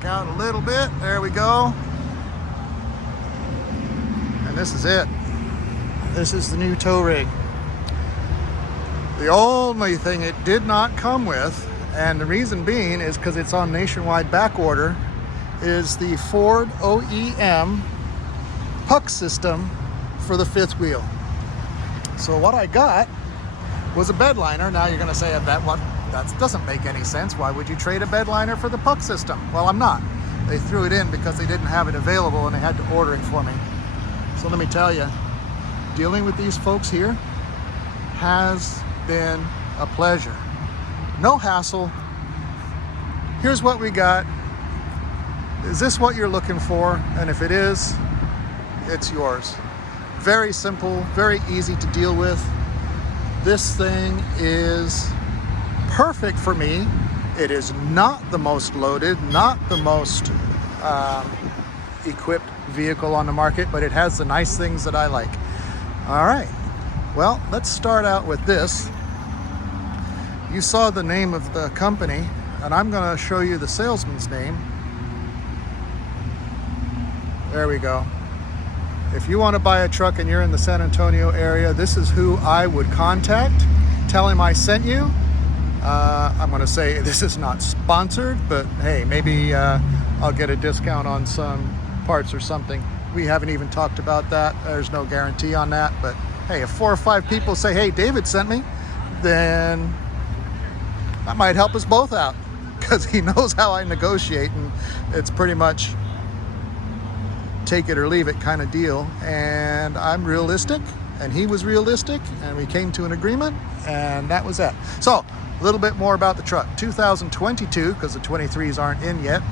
back out a little bit. There we go. And this is it. This is the new tow rig. The only thing it did not come with, and the reason being is because it's on nationwide back order, is the Ford OEM puck system for the fifth wheel. So what I got was a bed liner. Now you're going to say that doesn't make any sense. Why would you trade a bed liner for the puck system? Well, I'm not. They threw it in because they didn't have it available and they had to order it for me. So let me tell you, dealing with these folks here has been a pleasure. No hassle. Here's what we got. Is this what you're looking for? And if it is, it's yours. Very simple, very easy to deal with. This thing is perfect for me. It is not the most loaded, not the most equipped vehicle on the market, but it has the nice things that I like. All right, well, let's start out with this. You saw the name of the company, and I'm going to show you the salesman's name. There we go. If you want to buy a truck and you're in the San Antonio area, this is who I would contact. Tell him I sent you. I'm going to say this is not sponsored, but hey, maybe I'll get a discount on some parts or something. We haven't even talked about that. There's no guarantee on that, but hey, if 4 or 5 people say, hey, David sent me, then that might help us both out, because he knows how I negotiate, and it's pretty much take it or leave it kind of deal. And I'm realistic, and he was realistic, and we came to an agreement, and that was that. So a little bit more about the truck. 2022, because the 23s aren't in yet,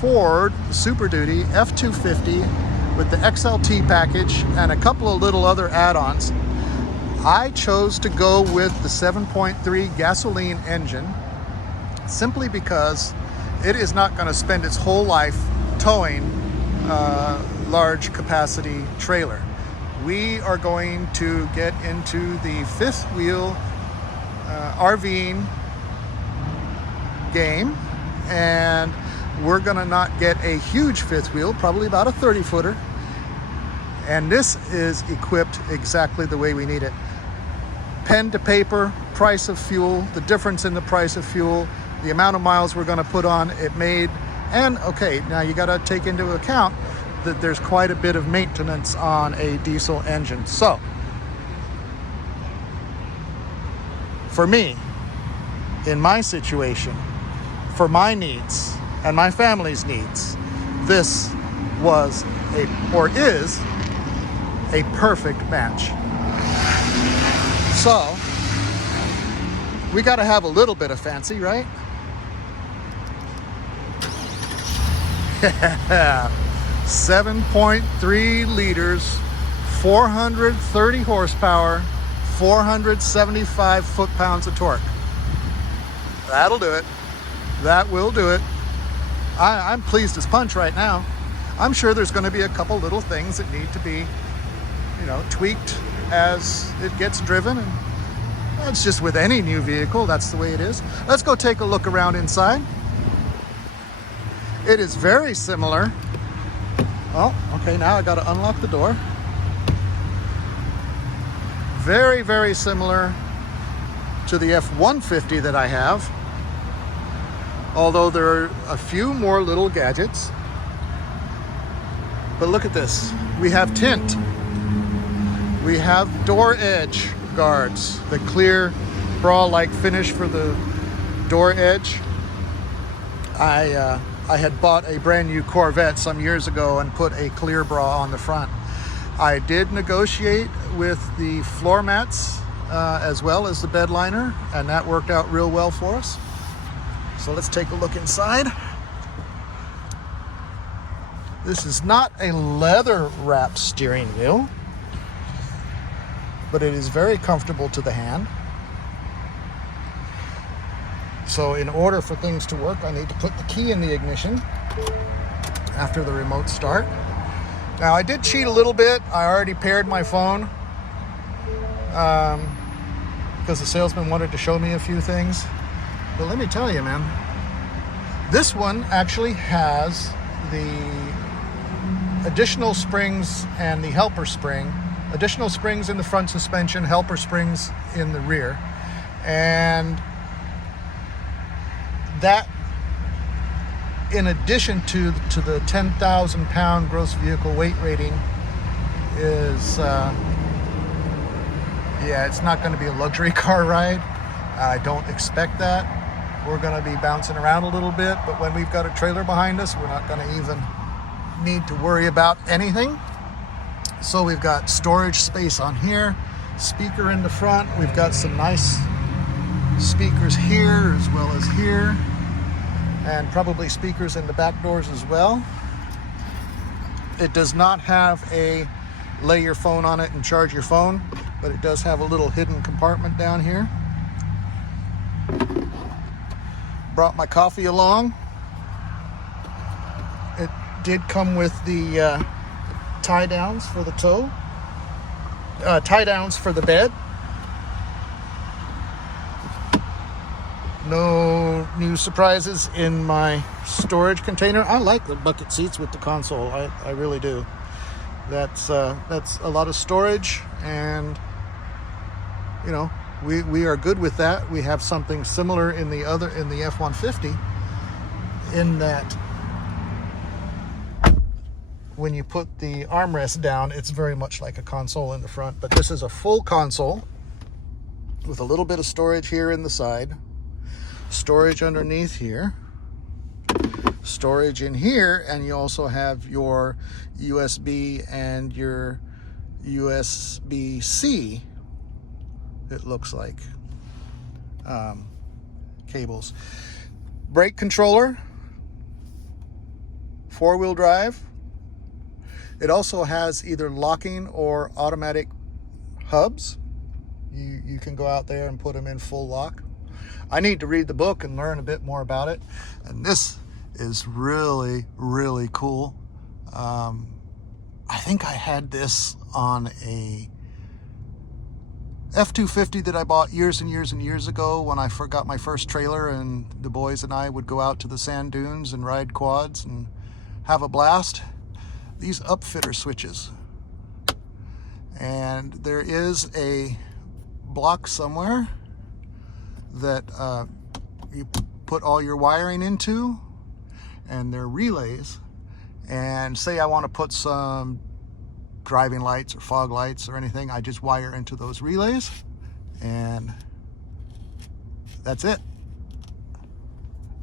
Ford Super Duty F250 with the XLT package and a couple of little other add-ons. I chose to go with the 7.3 gasoline engine simply because it is not going to spend its whole life towing large capacity trailer. We are going to get into the fifth wheel RVing game, and we're gonna not get a huge fifth wheel, probably about a 30-footer, and this is equipped exactly the way we need it. Pen to paper, price of fuel, the difference in the price of fuel, the amount of miles we're gonna put on it made. And okay, now you got to take into account that there's quite a bit of maintenance on a diesel engine. So for me, in my situation, for my needs and my family's needs, this was is a perfect match. So we got to have a little bit of fancy, right? 7.3 liters, 430 horsepower, 475 foot-pounds of torque. That'll do it. That will do it. I'm pleased as punch right now. I'm sure there's going to be a couple little things that need to be, tweaked as it gets driven, and that's just with any new vehicle. That's the way it is. Let's go take a look around inside. It is very similar. Oh, okay, now I got to unlock the door. Very, very similar to the F-150 that I have, although there are a few more little gadgets. But look at this. We have tint. We have door edge guards, the clear bra-like finish for the door edge. I had bought a brand new Corvette some years ago and put a clear bra on the front. I did negotiate with the floor mats as well as the bed liner, and that worked out real well for us. So let's take a look inside. This is not a leather wrapped steering wheel, but it is very comfortable to the hand. So in order for things to work, I need to put the key in the ignition after the remote start. Now I did cheat a little bit. I already paired my phone because the salesman wanted to show me a few things. But let me tell you, man, This one actually has the additional springs and the helper spring. Additional springs in the front suspension, helper springs in the rear. And that, in addition to the 10,000 pound gross vehicle weight rating, is yeah, it's not going to be a luxury car ride. I don't expect that. We're going to be bouncing around a little bit, but when we've got a trailer behind us, we're not going to even need to worry about anything. So we've got storage space on here, speaker in the front. We've got some nice speakers here as well as here, and probably speakers in the back doors as well. It does not have a lay your phone on it and charge your phone, but it does have a little hidden compartment down here. Brought my coffee along. It did come with the tie downs for the toe, tie downs for the bed. No new surprises in my storage container. I like the bucket seats with the console. I really do. That's a lot of storage, and you know, we are good with that. We have something similar in the F-150, in that when you put the armrest down, it's very much like a console in the front, but this is a full console with a little bit of storage here in the side, storage underneath here, storage in here, and you also have your USB and your USB-C, it looks like, cables. Brake controller, 4-wheel drive. It also has either locking or automatic hubs. You can go out there and put them in full lock. I need to read the book and learn a bit more about it. And this is really, really cool. I think I had this on a F-250 that I bought years and years and years ago when I got my first trailer, and the boys and I would go out to the sand dunes and ride quads and have a blast. These upfitter switches. And there is a block somewhere that you put all your wiring into, and they're relays. And say I want to put some driving lights or fog lights or anything, I just wire into those relays, and that's it.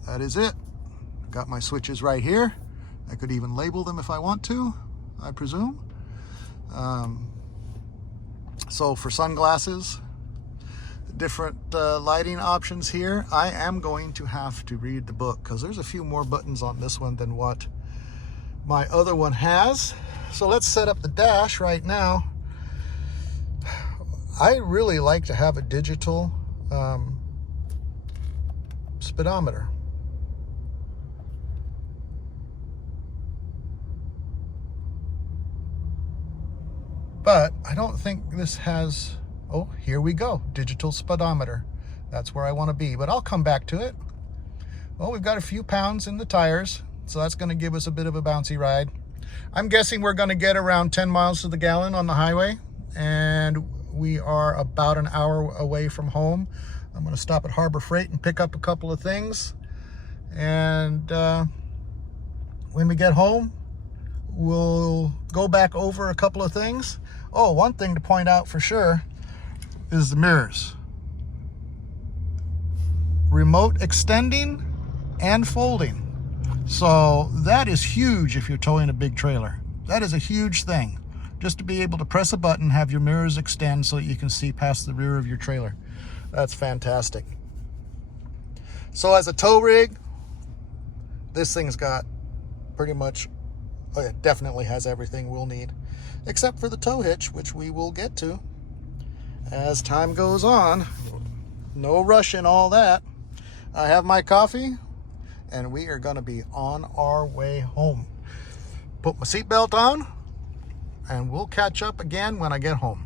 That is it. Got my switches right here. I could even label them if I want to, I presume. So for sunglasses, different lighting options here. I am going to have to read the book because there's a few more buttons on this one than what my other one has. So let's set up the dash right now. I really like to have a digital speedometer. But I don't think this has, oh, here we go, digital speedometer. That's where I want to be, but I'll come back to it. Well, we've got a few pounds in the tires, so that's going to give us a bit of a bouncy ride. I'm guessing we're going to get around 10 miles to the gallon on the highway, and we are about an hour away from home. I'm going to stop at Harbor Freight and pick up a couple of things, and when we get home, we'll go back over a couple of things. Oh, one thing to point out for sure is the mirrors. Remote extending and folding. So that is huge if you're towing a big trailer. That is a huge thing. Just to be able to press a button, have your mirrors extend so that you can see past the rear of your trailer. That's fantastic. So as a tow rig, this thing's got pretty much, oh, it definitely has everything we'll need, except for the tow hitch, which we will get to as time goes on. No rush in all that. I have my coffee, and we are going to be on our way home. Put my seatbelt on, and we'll catch up again when I get home.